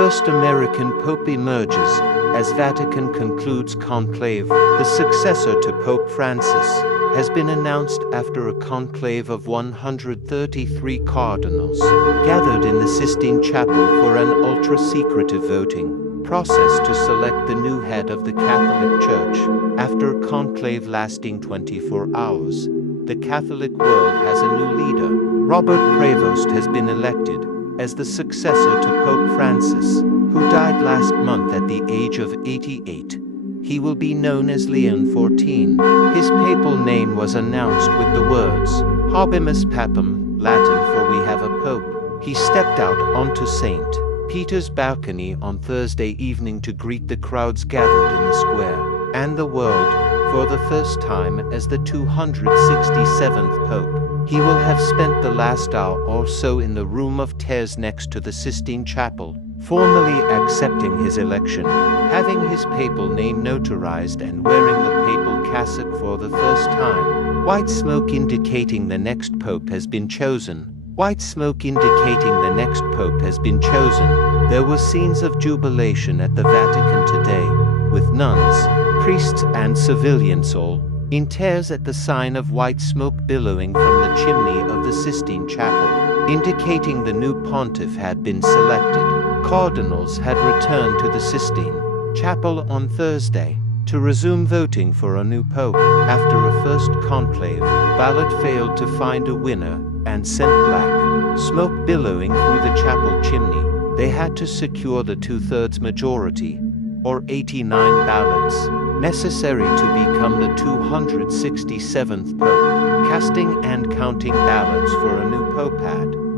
first American pope emerges as Vatican concludes conclave. The successor to Pope Francis has been announced after a conclave of 133 cardinals gathered in the Sistine Chapel for an ultra-secretive voting process to select the new head of the Catholic Church. After a conclave lasting 24 hours, the Catholic world has a new leader. Robert Prevost has been elected as the successor to Pope Francis, who died last month at the age of 88. He will be known as Leon XIV. His papal name was announced with the words, Habemus Papam, Latin for we have a pope. He stepped out onto St. Peter's balcony on Thursday evening to greet the crowds gathered in the square, and the world, for the first time as the 267th pope. He will have spent the last hour or so in the Room of Tears next to the Sistine Chapel, formally accepting his election, having his papal name notarized and wearing the papal cassock for the first time. White smoke indicating the next pope has been chosen. White smoke indicating the next pope has been chosen. There were scenes of jubilation at the Vatican today, with nuns, priests and civilians all in tears at the sign of white smoke billowing from the chimney of the Sistine Chapel, indicating the new pontiff had been selected. Cardinals had returned to the Sistine Chapel on Thursday to resume voting for a new pope. After a first conclave ballot failed to find a winner and sent black smoke billowing through the chapel chimney, they had to secure the 2/3 majority, or 89 ballots, necessary to become the 267th pope. Casting and counting ballots for a new pope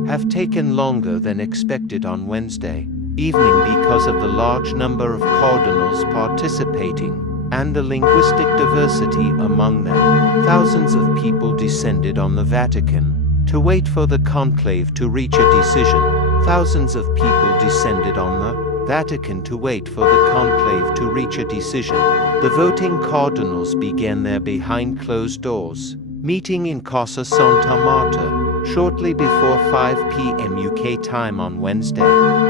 have taken longer than expected on Wednesday evening because of the large number of cardinals participating and the linguistic diversity among them. Thousands of people descended on the Vatican to wait for the conclave to reach a decision. Thousands of people descended on the Vatican to wait for the conclave to reach a decision. The voting cardinals began their behind closed doors meeting in Casa Santa Marta shortly before 5 p.m. UK time on Wednesday.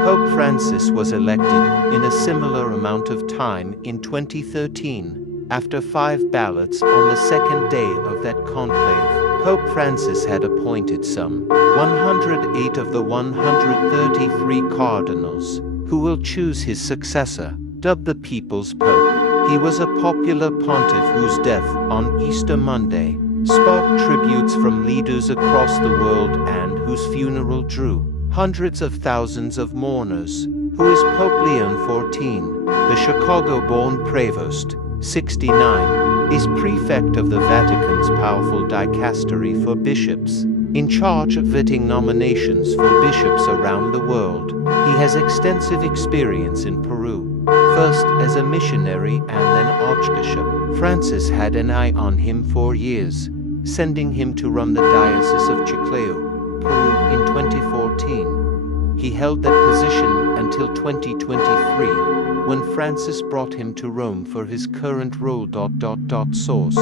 Pope Francis was elected in a similar amount of time in 2013, after 5 ballots on the second day of that conclave. Pope Francis had appointed some 108 of the 133 cardinals who will choose his successor, dubbed the People's Pope. He was a popular pontiff whose death on Easter Monday sparked tributes from leaders across the world and whose funeral drew hundreds of thousands of mourners. Who is Pope Leon XIV? The Chicago-born Prevost, 69, is prefect of the Vatican's powerful dicastery for bishops, in charge of vetting nominations for bishops around the world. He has extensive experience in Peru, first as a missionary and then archbishop. Francis had an eye on him for years, sending him to run the Diocese of Chiclayo, Peru in 2014. He held that position until 2023, when Francis brought him to Rome for his current role. Source